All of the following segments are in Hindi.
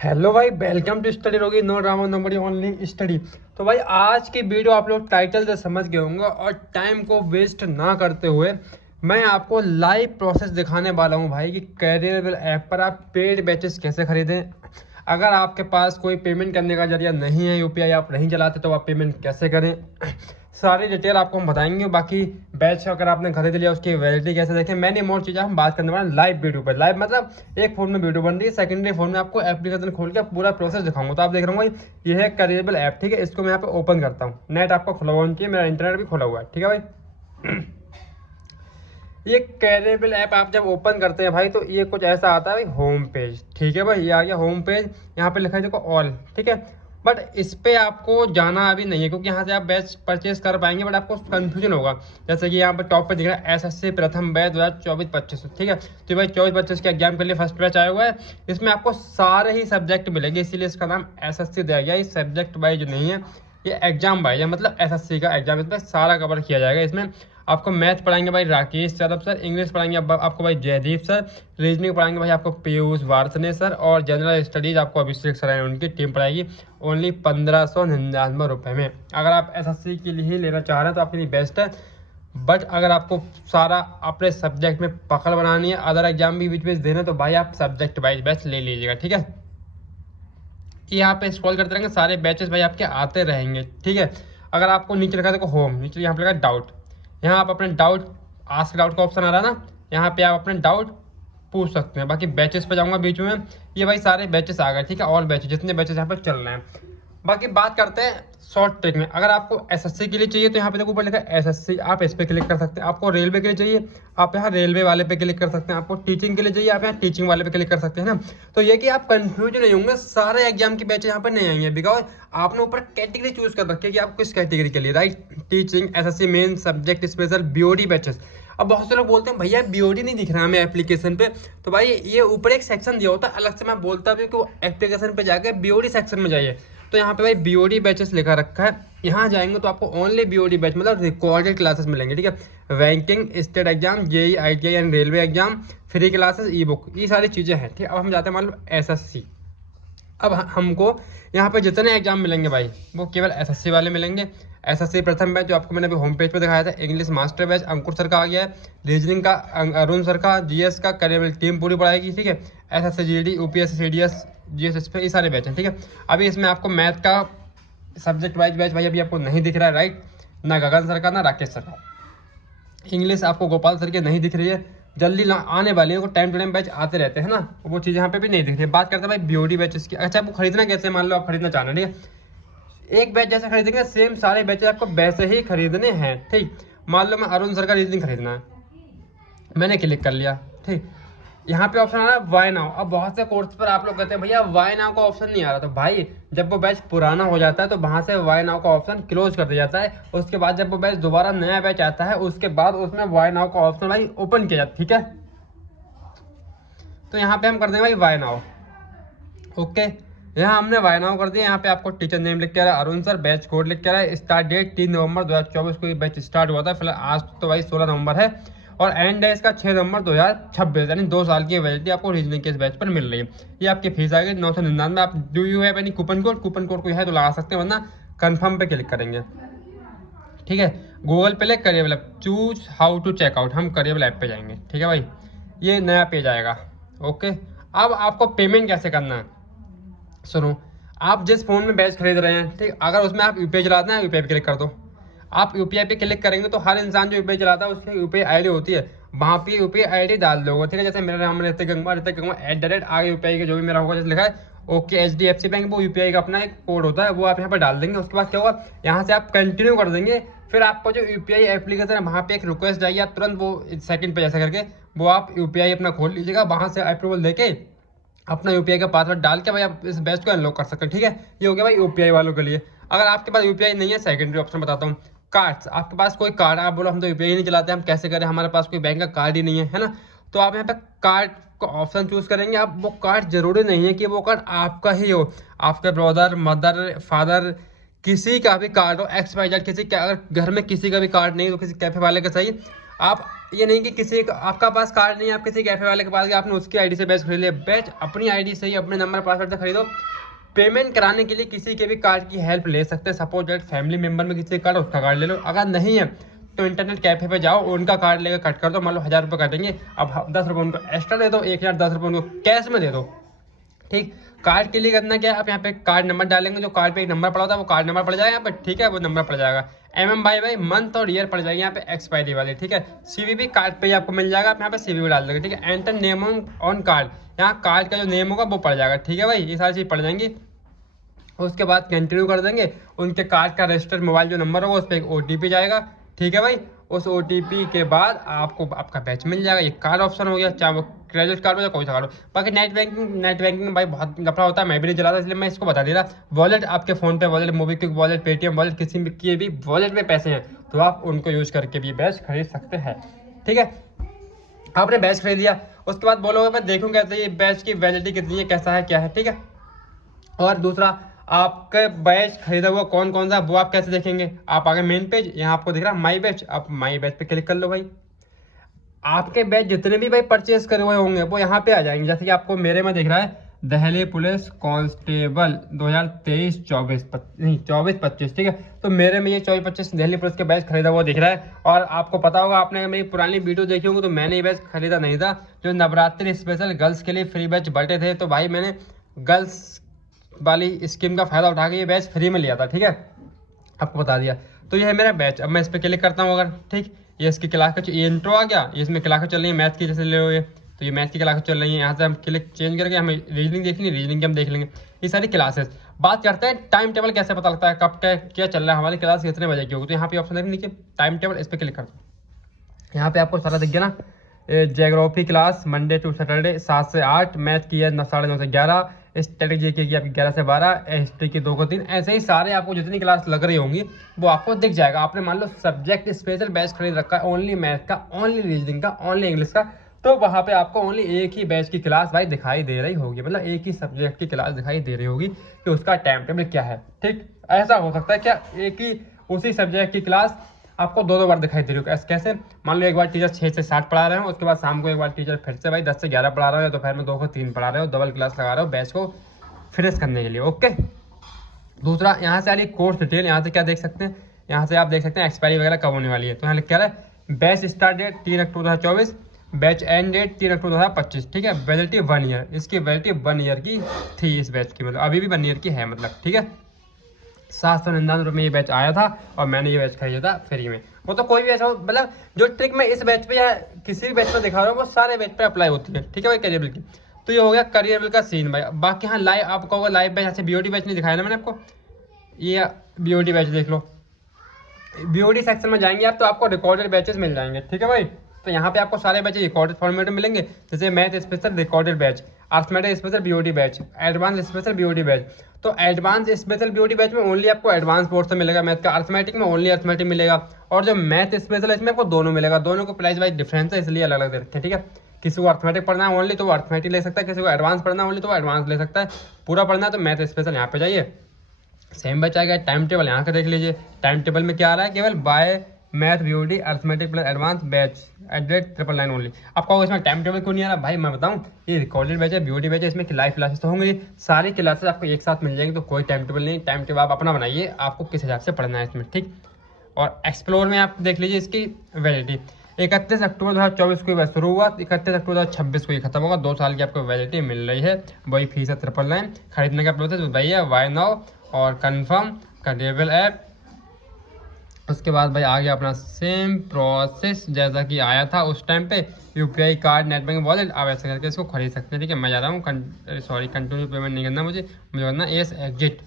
हेलो भाई, वेलकम टू स्टडी रोगी। नो ड्रामा नो बड़ी ओनली स्टडी। तो भाई आज की वीडियो आप लोग टाइटल से समझ गए होंगे और टाइम को वेस्ट ना करते हुए मैं आपको लाइव प्रोसेस दिखाने वाला हूं भाई कि कैरियरबल ऐप पर आप पेड बैचेस कैसे खरीदें। अगर आपके पास कोई पेमेंट करने का जरिया नहीं है, यूपीआई आप नहीं चलाते, तो आप पेमेंट कैसे करें, सारी डिटेल आपको हम बताएंगे। बाकी बैच अगर आपने खरीद लिया उसकी वैलिडिटी कैसे देखें, मैंने मोर चीज़ें हम बात करने वाले हैं लाइव वीडियो पर। लाइव मतलब एक फोन में वीडियो बन रही है, सेकेंडरी फोन में आपको एप्लीकेशन खोल के पूरा प्रोसेस दिखाऊंगा। तो आप देख रहे हो भाई, ये है कैरियरबल ऐप, ठीक है। इसको मैं यहाँ पे ओपन करता हूँ, नेट आपको खुला हुआ चाहिए, मेरा इंटरनेट भी खुला हुआ है, ठीक है भाई। ये कैरियरबल ऐप आप जब ओपन करते हैं भाई तो ये कुछ ऐसा आता है भाई, होम पेज, ठीक है भाई। ये आ गया होम पेज, यहाँ पे लिखा है देखो ऑल, ठीक है। बट इस पे आपको जाना अभी नहीं है क्योंकि यहाँ से आप बैच परचेज कर पाएंगे, बट आपको कंफ्यूजन होगा। जैसे कि यहाँ पर टॉप पे दिख रहा है एसएससी प्रथम बैच 2024-25, ठीक है। तो भाई 24-25 के एग्जाम के लिए फर्स्ट बैच आया हुआ है। इसमें आपको सारे ही सब्जेक्ट मिलेंगे, इसीलिए इसका नाम एसएससी दिया गया। ये सब्जेक्ट वाइज नहीं है, ये एग्जाम वाइज है, मतलब एसएससी का एग्जाम इसमें सारा कवर किया जाएगा। इसमें आपको मैथ पढ़ाएंगे भाई राकेश यादव सर, इंग्लिश पढ़ाएंगे आपको भाई जयदीप सर, रीजनिंग पढ़ाएंगे भाई आपको पीयूष वार्तने सर, और जनरल स्टडीज आपको अभिषेक सर है, उनकी टीम पढ़ाएगी ओनली 1599 में। अगर आप एसएससी के लिए ही लेना चाह रहे हैं तो आपके लिए बेस्ट है। बट अगर आपको सारा अपने सब्जेक्ट में पकड़ बनानी है, अदर एग्जाम भी बीच बीच देना, तो भाई आप सब्जेक्ट वाइज बैच ले लीजिएगा, ठीक है। यहाँ पे स्क्रॉल करते रहेंगे, सारे बैचेस भाई आपके आते रहेंगे, ठीक है। अगर आपको नीचे लिखा देखो होम, नीचे यहाँ पे लिखा डाउट, यहाँ आप अपने डाउट, आस्क डाउट का ऑप्शन आ रहा है ना, यहाँ पे आप अपने डाउट पूछ सकते हैं। बाकी बैचेस पे जाऊँगा बीच में, ये भाई सारे बैचेस आ गए, ठीक है। ऑल बैचेस, जितने बैचेस यहाँ पे चल रहे हैं। बाकी बात करते हैं शॉर्ट ट्रिक में। अगर आपको एसएससी के लिए चाहिए तो यहाँ पे देखो ऊपर लिखा है एसएससी, आप इस पर क्लिक कर सकते हैं। आपको रेलवे के लिए चाहिए, आप यहाँ रेलवे वाले पे क्लिक कर सकते हैं। आपको टीचिंग के लिए चाहिए, आप यहाँ टीचिंग वाले पे क्लिक कर सकते हैं ना। तो ये कि आप कंफ्यूज नहीं होंगे, सारे एग्जाम के बैच यहाँ पर नहीं आएंगे, बिकॉज आपने ऊपर कैटेगरी चूज कर रखी है कि आप किस कैटेगरी के लिए, right. Teaching, SSC main, subject special, BOD batches. अब बहुत से लोग बोलते हैं भैया बीओडी नहीं दिख रहा हमें एप्लीकेशन पे, तो भाई ये ऊपर एक सेक्शन दिया होता है अलग से, मैं बोलता भी हूँ कि एप्लीकेशन पे जाके बीओडी सेक्शन में जाइए। तो यहाँ पे भाई बीओडी बैचेस लिखा रखा है, यहाँ जाएंगे तो आपको ओनली बीओडी बैच मतलब रिकॉर्डेड क्लासेस मिलेंगे, ठीक है। Ranking, state exam, JE, ITI and railway exam, free classes, e book, ये सारी चीज़ें हैं, ठीक है। अब हम जाते हैं मान लो एसएससी। अब हमको यहाँ पे जितने एग्जाम मिलेंगे भाई वो केवल एसएससी वाले मिलेंगे। एसएससी प्रथम बैच जो आपको मैंने अभी होम पेज पे दिखाया था, इंग्लिश मास्टर बैच अंकुर सर का आ गया है, रीजनिंग का अरुण सर का, जीएस का कैरियरबल टीम पूरी पढ़ाएगी, ठीक है। SSC GD, UPSC, CDS, GS पे ये सारे बैच हैं, ठीक है। अभी इसमें आपको मैथ का सब्जेक्ट वाइज बैच भाई अभी आपको नहीं दिख रहा है, राइट, ना गगन सर का ना राकेश सर का। इंग्लिश आपको गोपाल सर की नहीं दिख रही है, जल्दी आने वाली है, टाइम टू टाइम बैच आते रहते हैं ना, वो चीज़ यहाँ पे भी नहीं दिख रही है। बात करते हैं भाई बीओडी बैचेस की। अच्छा, आपको खरीदना कैसे, मान लो आप खरीदना चाह रहे हैं, ठीक है। एक बैच जैसे खरीदेंगे सेम सारे बैचेस आपको वैसे ही खरीदने हैं, ठीक। मान लो मैं अरुण सर का रीजनिंग खरीदना है, मैंने क्लिक कर लिया, ठीक। यहाँ पे ऑप्शन आ रहा है वाई नाउ। अब बहुत से कोर्स पर आप लोग कहते हैं भैया वाई नाउ का ऑप्शन नहीं आ रहा, तो भाई जब वो बैच पुराना हो जाता है तो वहाँ से वाई नाउ का ऑप्शन क्लोज कर दिया जाता है। उसके बाद जब वो बैच दोबारा नया बैच आता है उसके बाद उसमें वाई नाउ का ऑप्शन भाई ओपन किया जाता है, ठीक है। तो यहाँ पे हम कर देंगे भाई वाई नाउ, ओके। यहाँ हमने वाई नाउ कर दिया। यहाँ पे आपको टीचर नेम लिख के रहा है अरुण सर, बैच कोड लिख के रहा है, स्टार्ट डेट 3 नवंबर 2024 को ये बैच स्टार्ट हुआ था। फिलहाल आज तो भाई 16 नवंबर है और एंड है इसका 6 नवंबर 2026, यानी 2 साल की वैलिडिटी आपको रीजनिंग के इस बैच पर मिल रही है। ये आपकी फीस आ गई 999। आप do you have any coupon code, coupon code कोई है तो लगा सकते हैं, वरना कन्फर्म पे क्लिक करेंगे, ठीक है। गूगल पे ले करिएबल app, choose how to checkout, हम करिएबल ऐप पे जाएंगे, ठीक है भाई। ये नया पेज आएगा, ओके। अब आपको पेमेंट कैसे करना है सुनो। आप जिस फोन में बैच खरीद रहे हैं, ठीक, अगर उसमें आप यूपीआई चलाते हैं यूपीआई पे क्लिक कर दो। आप यूपीआई पे क्लिक करेंगे तो हर इंसान जो यूपीआई चलाता है उसकी यूपीआई आईडी होती है, वहाँ पे यूपीआई आईडी डाल दोगे, ठीक है। जैसे मेरा नाम ऋतिक गंगवा, ऋतिक गंगवा @ आगे यूपीआई का जो भी मेरा होगा, जैसे लिखा है ओके एचडीएफसी बैंक, वो यूपीआई का अपना एक कोड होता है, वो आप यहाँ पर डाल देंगे। उसके बाद क्या होगा, यहाँ से आप कंटिन्यू कर देंगे। फिर आपको जो यूपीआई एप्लीकेशन है वहाँ पे एक रिक्वेस्ट जाएगी, आप तुरंत वो सेकंड पे जैसा करके वो आप यूपीआई अपना खोल लीजिएगा, वहाँ से अप्रूवल देके अपना यूपीआई का पासवर्ड डाल के भाई आप इस बैच को अनलॉक कर सकते हैं, ठीक है। ये हो गया भाई यूपीआई वालों के लिए। अगर आपके पास यूपीआई नहीं है, सेकेंडरी ऑप्शन बताता हूँ, कार्ड्स। आपके पास कोई कार्ड, आप बोलो हम तो यूपीआई नहीं चलाते, हम कैसे करें, हमारे पास कोई बैंक का कार्ड ही नहीं है, है ना। तो आप यहाँ पे कार्ड का ऑप्शन चूज करेंगे। आप वो कार्ड जरूरी नहीं है कि वो कार्ड आपका ही हो, आपके ब्रदर, मदर, फादर, किसी का भी कार्ड हो, XYZ, किसी का, अगर घर में किसी का भी कार्ड नहीं तो किसी कैफे वाले का चाहिए, आप ये नहीं कि किसी आपका पास कार्ड नहीं है, आप किसी कैफे वाले के पास गए, आपने उसकी आईडी से बैच खरीद लिया। बैच अपनी आईडी से ही अपने नंबर पासवर्ड से खरीदो। पेमेंट कराने के लिए किसी के भी कार्ड की हेल्प ले सकते हैं। सपोज दैट फैमिली मेंबर में किसी का कार्ड, उसका कार्ड ले लो। अगर नहीं है तो इंटरनेट कैफे पे जाओ, उनका कार्ड लेकर कट कर दो। मान लो 1000 रुपये काटेंगे, अब 10 रुपये उनको एक्स्ट्रा दे दो, 1010 रुपये उनको कैश में दे दो। ठीक, कार्ड के लिए करना क्या है, आप यहाँ पे कार्ड नंबर डालेंगे, जो कार्ड पे एक नंबर पड़ा होता है वो कार्ड नंबर पड़ जाएगा यहाँ पे। ठीक है, वो नंबर पड़ जाएगा। भाई मंथ और ईयर पड़ जाएगी यहाँ पे एक्सपायरी वाली। ठीक है, सीवीवी कार्ड पे ही आपको मिल जाएगा, आप यहाँ पे सीवीवी डाल देंगे। ठीक है, एंटर नेम ऑन कार्ड, यहाँ कार्ड का जो नेम होगा वो पड़ जाएगा। ठीक है भाई, ये सारी चीज़ पड़ जाएंगी। उसके बाद कंटिन्यू कर देंगे। उनके कार्ड का रजिस्टर्ड मोबाइल जो नंबर होगा उस पर एक OTP जाएगा। ठीक है भाई, उस OTP के बाद आपको आपका बैच मिल जाएगा। ये कार्ड ऑप्शन हो गया, चाहे वो क्रेडिट कार्ड हो या कोई सा कार्ड हो। बाकी नेट बैंकिंग भाई बहुत लफड़ा होता है, मैं भी नहीं चलाता, इसलिए मैं इसको बता दे रहा। वॉलेट आपके फ़ोन पे wallet, MobiKwik wallet, Paytm wallet, किसी भी के भी वॉलेट में पैसे हैं तो आप उनको यूज़ करके भी बैच खरीद सकते हैं। ठीक है, आपने बैच खरीद दिया, उसके बाद बोलोगे मैं देखूँ कैसे ये बैच की वैलिडिटी कितनी है, कैसा है क्या है। ठीक है, और दूसरा आपका बैच खरीदा हुआ कौन कौन सा वो आप कैसे देखेंगे। आप आगे मेन पेज, यहाँ आपको दिख रहा है माई बैच, आप माई बैच पे क्लिक कर लो भाई। आपके बैच जितने भी भाई परचेस करे हुए होंगे वो यहाँ पे आ जाएंगे। जैसे कि आपको मेरे में दिख रहा है दिल्ली पुलिस कांस्टेबल 2023-24 नहीं 24-25। ठीक है, तो मेरे में ये 24-25 दिल्ली पुलिस के बैच खरीदा हुआ दिख रहा है। और आपको पता होगा, आपने मेरी पुरानी वीडियो देखी होंगी, तो मैंने ये बैच खरीदा नहीं था। जो नवरात्रि स्पेशल गर्ल्स के लिए फ्री बैच बटे थे, तो भाई मैंने गर्ल्स वाली स्कीम का फ़ायदा उठा के ये बैच फ्री में लिया था। ठीक है, आपको बता दिया। तो ये है मेरा बैच। अब मैं इस पर क्लिक करता हूँ अगर, ठीक, ये इसकी क्लास का ये इंट्रो आ गया, ये इसमें क्लास चल रही है मैथ की, जैसे ले लो ये, तो ये मैथ की क्लास चल रही है। यहाँ से हम क्लिक चेंज करके हमें रीजनिंग देखनी, रीजनिंग की हम देख लेंगे। ये सारी क्लासेस। बात करते हैं टाइम टेबल कैसे पता लगता है, कब क्या चल रहा है, हमारी क्लास कितने बजे की होगी। तो यहाँ पे ऑप्शन देखिए नीचे टाइम टेबल, इस पर क्लिक करता हूँ। यहाँ पे आपको सारा दिख गया ना। Geography class Monday to Saturday 7 से 8, मैथ की है 9:30 से 11, स्ट्रेटेजी की आपकी 11 से 12, हिस्ट्री की 2 को 3। ऐसे ही सारे आपको जितनी क्लास लग रही होंगी वो आपको दिख जाएगा। आपने मान लो सब्जेक्ट स्पेशल बैच खरीद रखा है, ओनली मैथ का, ओनली रीजनिंग का, ओनली इंग्लिश का, तो वहाँ पे आपको ओनली एक ही बैच की क्लास भाई दिखाई दे रही होगी। मतलब एक ही सब्जेक्ट की क्लास दिखाई दे रही होगी कि उसका टाइम टेबल क्या है। ठीक, ऐसा हो सकता है क्या एक ही उसी सब्जेक्ट की क्लास आपको 2-2 बार दिखाई दे रही हो। कैसे, मान लो एक बार टीचर 6 से 7 पढ़ा रहे हो, उसके बाद शाम को एक बार टीचर फिर से भाई 10 से 11 पढ़ा रहे हो, या दोपहर में 2 को 3 पढ़ा रहे हो, डबल क्लास लगा रहे हो बैच को फिनिश करने के लिए। ओके, दूसरा यहाँ से आ रही कोर्स डिटेल। यहाँ से क्या देख सकते हैं, यहाँ से आप देख सकते हैं एक्सपायरी वगैरह कब होने वाली है। तो यहाँ लिख क्या है, batch start date 3 October 2024, batch end date 3 October 2025। ठीक है, वैलिडिटी 1 ईयर, इसकी वैलिडिटी 1 ईयर की थी इस बैच की, मतलब अभी भी 1 ईयर की है मतलब। ठीक है, 799 में ये बैच आया था और मैंने ये बैच खरीदा था फ्री में। वो तो कोई भी ऐसा मतलब जो ट्रिक मैं इस बैच पे या किसी भी बैच पे दिखा रहा हूँ वो सारे बैच पे अप्लाई होती है। ठीक है भाई, करियर की। तो ये हो गया करियर का सीन भाई। बाकी हाँ लाइव आपका होगा लाइव बैच, ऐसे BOT बैच नहीं दिखाया ना मैंने आपको, ये BOT बैच देख लो। BOT सेक्शन में जाएंगे आप तो आपको रिकॉर्डेड बैचेस मिल जाएंगे। ठीक है भाई, तो यहाँ पे आपको सारे बैचेस रिकॉर्डेड फॉर्मेट में मिलेंगे। जैसे math special recorded batch, arithmetic special BOT batch, advance special BOT batch. तो एडवांस स्पेशल BOT बैच में ओनली आपको एडवांस पोर्शन मिलेगा मैथ का, अर्थमेटिक में ओनली अर्थमेटिक मिलेगा, और जो मैथ स्पेशल है इसमें आपको दोनों मिलेगा। दोनों को प्राइस वाइज डिफरेंस है, इसलिए अलग अलग दे रखे हैं। ठीक है, किसी को अर्थमेटिक पढ़ना है ओनली तो वो अर्थमेटिक ले सकता है, किसी को एडवांस पढ़ना है ओनली तो वो एडवांस ले सकता है। पूरा पढ़ना है तो मैथ स्पेशल यहाँ पे जाइए। सेम बैच आ गया। टाइम टेबल यहाँ का देख लीजिए, टाइम टेबल में क्या आ रहा है, केवल by math BOT arithmetic plus advance batch @999 only. आपका इसमें टाइम टेबल क्यों नहीं आ रहा भाई, मैं बताऊं, ये रिकॉर्डेड बैच है, BOT बैच है, इसमें लाइव क्लासेस तो होंगे, सारी क्लासेस आपको एक साथ मिल जाएंगी। तो कोई टाइम टेबल नहीं, टाइम टेबल आप अपना बनाइए, आपको किस हिसाब से पढ़ना है इसमें। ठीक, और एक्सप्लोर में आप देख लीजिए इसकी वैलिडिटी 31 अक्टूबर 2024 को शुरू हुआ, 31 अक्टूबर 2026 को ये खत्म होगा। 2 साल की आपको वैलिडिटी मिल रही है। वही फीस है 999। खरीदने का प्रोसेस भैया वाई नाउ और कन्फर्म करिएबल ऐप। उसके बाद भाई आ गया अपना सेम प्रोसेस जैसा कि आया था उस टाइम पे, UPI card, net banking wallet. आप ऐसे करके इसको खरीद सकते हैं। ठीक है, मैं जा रहा हूँ, कंटिन्यू पेमेंट नहीं करना मुझे करना एस एग्जिट।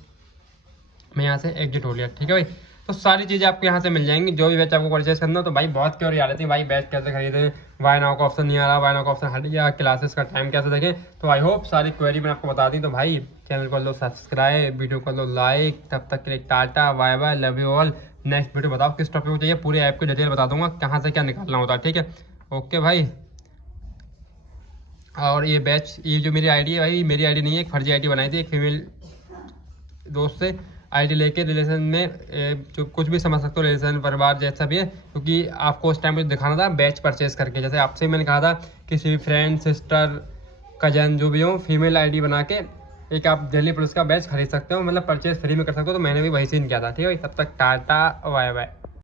मैं यहाँ से एग्जिट हो लिया। ठीक है भाई, तो सारी चीज़ें आपको यहाँ से मिल जाएंगी। जो भी बैच आपको परचेस करना हो, तो भाई बहुत क्योरी आ रही थी भाई बैच कैसे खरीदें, वाई नाउ का ऑप्शन नहीं आ रहा, वाई नाउ का ऑप्शन हट गया, क्लासेस का टाइम कैसे देखें। तो आई होप सारी क्वेरी मैंने आपको बता दी। तो भाई चैनल को लो सब्सक्राइब, वीडियो को लो लाइक। तब तक के लिए tata bye bye, love you all. Next video बताओ किस टॉपिक को चाहिए, पूरे ऐप की डिटेल बता दूंगा, कहाँ से क्या निकालना होता है। ठीक है, ओके भाई। और ये बैच, ये जो मेरी आईडी है भाई, मेरी आईडी नहीं है, एक फर्जी आईडी बनाई थी एक फीमेल दोस्त से। आईडी लेके रिलेशन में जो कुछ भी समझ सकते हो, रिलेशन परिवार जैसा भी है, क्योंकि आपको उस टाइम मुझे दिखाना था बैच परचेज करके। जैसे आपसे मैंने कहा था किसी भी फ्रेंड, सिस्टर, कजन जो भी हो, फीमेल आईडी बना के एक आप दिल्ली पुलिस का बैच खरीद सकते हो, मतलब परचेज फ्री में कर सकते हो। तो मैंने भी वही सीन किया था। ठीक है, तब तक टाटा बाय बाय।